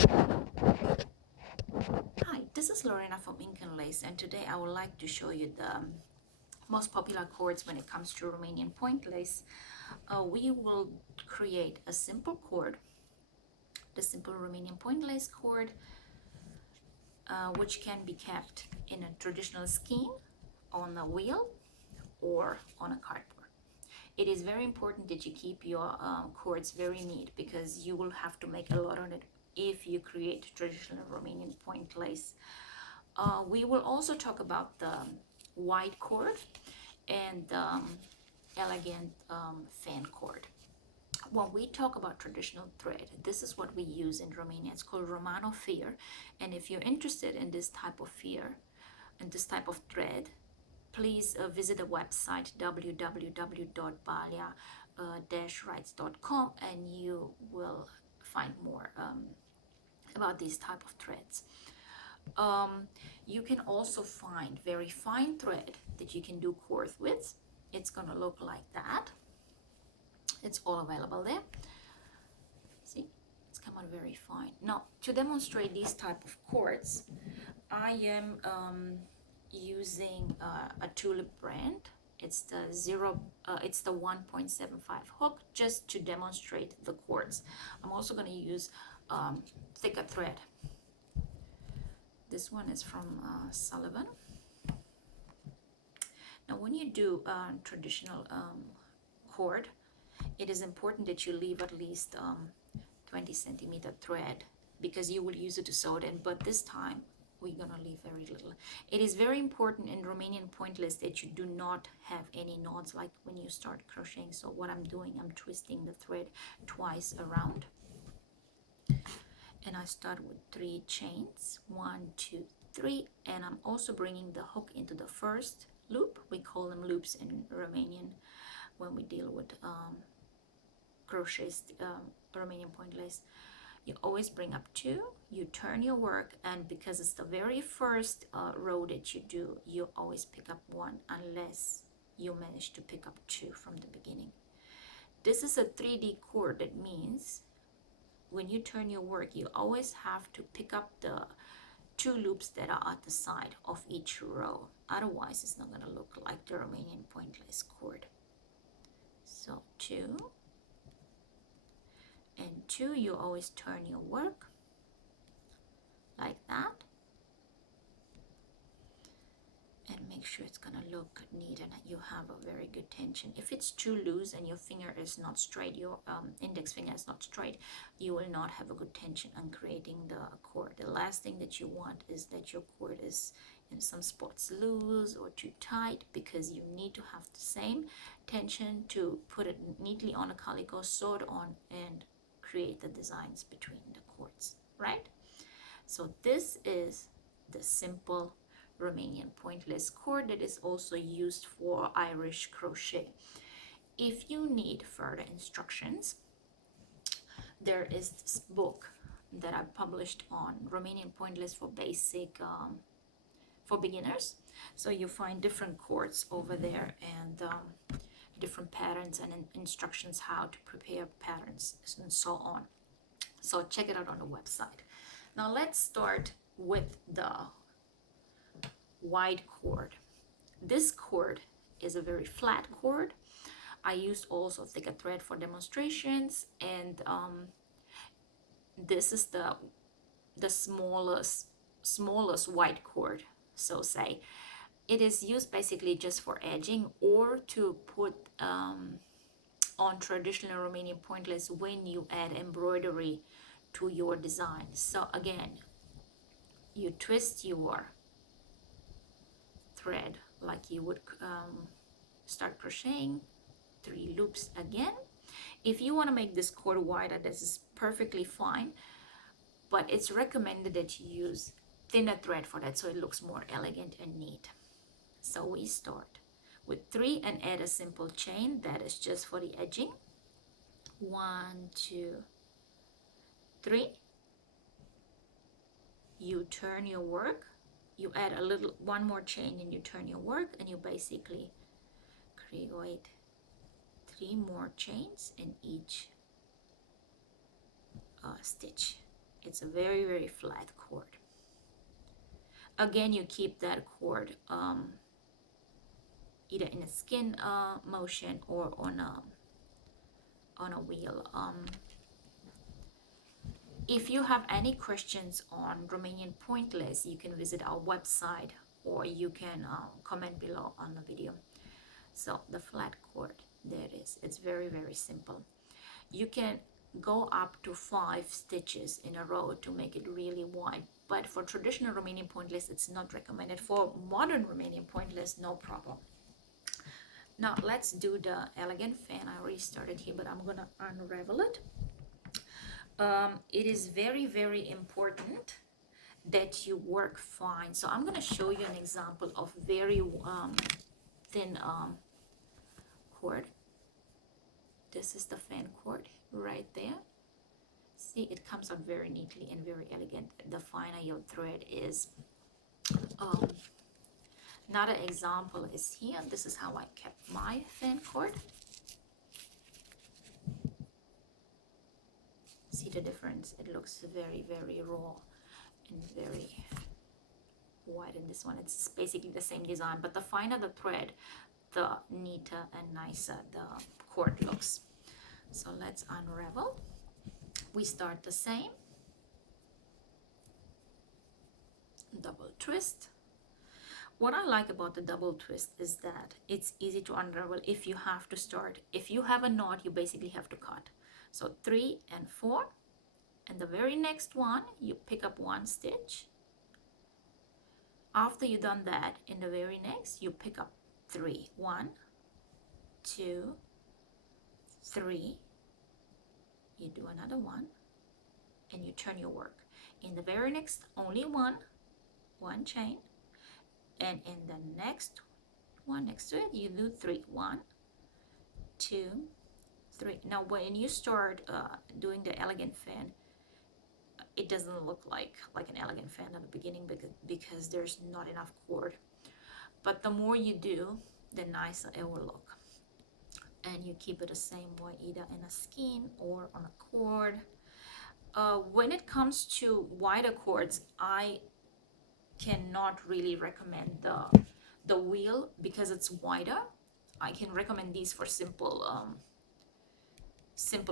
Hi, this is Lorena from Ink and Lace, and today I would like to show you the most popular chords when it comes to Romanian point lace. We will create a simple cord, the simple Romanian point lace cord, which can be kept in a traditional skein, on a wheel, or on a cardboard. It is very important that you keep your cords very neat, because you will have to make a lot on it if you create traditional Romanian point lace. We will also talk about the wide cord and elegant fan cord. When we talk about traditional thread, this is what we use in Romania. It's called Romano fear. And if you're interested in this type of fear and this type of thread, please visit the website www.balea-Raitz.com, and you will find more about these type of threads. You can also find very fine thread that you can do cords with. It's gonna look like that. It's all available there. See, it's come out very fine. Now, to demonstrate these type of cords, I am using a tulip brand. It's the 1.75 hook, just to demonstrate the cords. I'm also going to use thicker thread. This one is from Sullivan. Now, when you do traditional cord, it is important that you leave at least 20 centimeter thread, because you will use it to sew it in, but this time we're gonna leave very little. It is very important in Romanian point lace that you do not have any knots like when you start crocheting. So what I'm doing, I'm twisting the thread twice around, and I start with 3 chains, 1, 2, 3, and I'm also bringing the hook into the first loop. We call them loops in Romanian when we deal with crochets, Romanian point lace. You always bring up 2, you turn your work, and because it's the very first row that you do, you always pick up 1 unless you manage to pick up 2 from the beginning. This is a 3D cord. That means when you turn your work, you always have to pick up the 2 loops that are at the side of each row. Otherwise, it's not going to look like the Romanian point lace cord. So 2 and 2, you always turn your work like that, and make sure it's gonna look neat and you have a very good tension. If it's too loose and your finger is not straight, your index finger is not straight, you will not have a good tension on creating the cord. The last thing that you want is that your cord is in some spots loose or too tight, because you need to have the same tension to put it neatly on a calico, sew it on, and create the designs between the cords, right? So this is the simple Romanian point lace cord that is also used for Irish crochet. If you need further instructions, there is this book that I published on Romanian point lace for basic, for beginners. So you find different cords over there, and different patterns and instructions how to prepare patterns and so on. So check it out on the website. Now let's start with the wide cord. This cord is a very flat cord. I used also thicker thread for demonstrations, and this is the smallest wide cord, so say. It is used basically just for edging, or to put on traditional Romanian point lace when you add embroidery to your design. So again, you twist your thread like you would start crocheting, 3 loops again. If you want to make this cord wider, this is perfectly fine, but it's recommended that you use thinner thread for that, so it looks more elegant and neat. So we start with 3 and add a simple chain that is just for the edging. 1, 2, 3. You turn your work, you add a little, 1 more chain, and you turn your work, and you basically create 3 more chains in each stitch. It's a very, very flat cord. Again, you keep that cord either in a skin motion or on a wheel. If you have any questions on Romanian point lace, you can visit our website, or you can comment below on the video. So the flat cord, there it is. It's very, very simple. You can go up to 5 stitches in a row to make it really wide, but for traditional Romanian point lace, it's not recommended. For modern Romanian point lace, no problem. Now let's do the elegant fan. I already started here, but I'm gonna unravel it. It is very, very important that you work fine. So I'm gonna show you an example of very thin cord. This is the fan cord right there. See, it comes out very neatly and very elegant. The finer your thread is. Another example is here. This is how I kept my fan cord. See the difference? It looks very, very raw and very white in this one. It's basically the same design, but the finer the thread, the neater and nicer the cord looks. So let's unravel. We start the same. Double twist. What I like about the double twist is that it's easy to unravel if you have to start. If you have a knot, you basically have to cut. So 3 and 4, and the very next one, you pick up 1 stitch. After you've done that, in the very next, you pick up 3. 1, 2, 3. You do another one, and you turn your work. In the very next, only one chain, and in the next one next to it, you do 3. 1, 2, 3. Now when you start doing the elegant fan, it doesn't look like an elegant fan at the beginning because there's not enough cord, but the more you do, the nicer it will look. And you keep it the same way, either in a skein or on a cord. When it comes to wider cords, I cannot really recommend the wheel because it's wider. I can recommend these for simple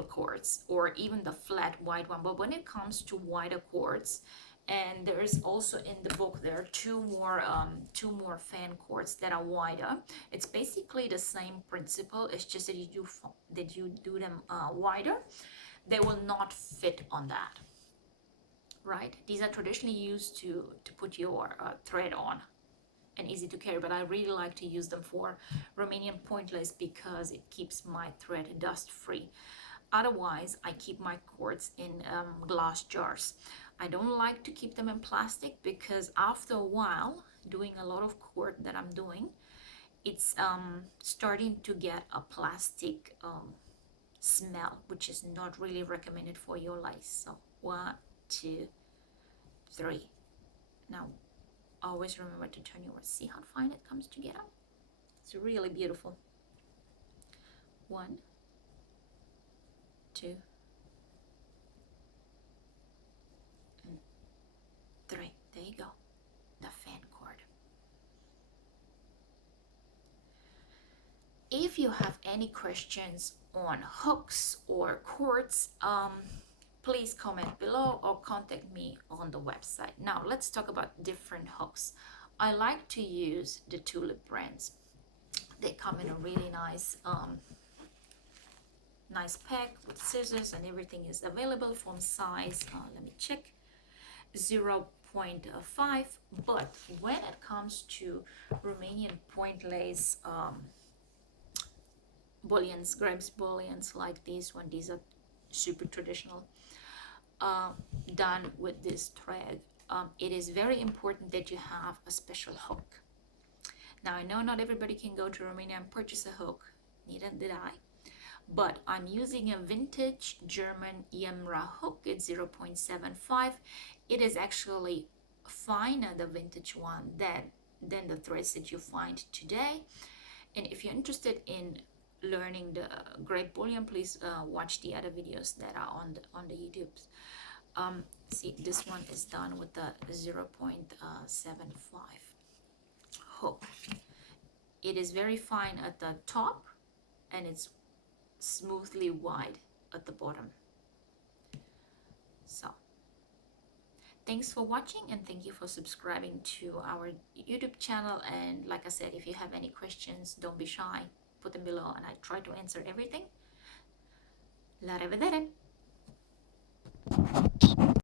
cords, or even the flat wide one. But when it comes to wider cords, and there's also in the book there are two more fan cords that are wider. It's basically the same principle. It's just that you do them wider. They will not fit on that, right? These are traditionally used to put your thread on and easy to carry, but I really like to use them for Romanian point lace because it keeps my thread dust free. Otherwise, I keep my cords in glass jars. I don't like to keep them in plastic because after a while, doing a lot of cord that I'm doing, it's starting to get a plastic smell, which is not really recommended for your lace. So 1, 2, 3. Now always remember to turn yours. See how fine it comes together? It's really beautiful. 1, 2, 3. There you go. The fan cord. If you have any questions on hooks or cords, please comment below or contact me on the website. Now let's talk about different hooks. I like to use the Tulip brands. They come in a really nice pack with scissors, and everything is available from size, let me check, 0.5. But when it comes to Romanian point lace bullions, Grimes bullions like these one, these are super traditional, done with this thread, it is very important that you have a special hook. Now I know not everybody can go to Romania and purchase a hook, neither did I, but I'm using a vintage German Yemra hook. It's 0.75. It is actually finer, the vintage one, than the threads that you find today. And if you're interested in learning the great bullion, please watch the other videos that are on the YouTubes. see, this one is done with the 0.75 hook. It is very fine at the top and it's smoothly wide at the bottom. So thanks for watching, and thank you for subscribing to our YouTube channel. And like I said, if you have any questions, don't be shy, put them below and I try to answer everything. La rivedere!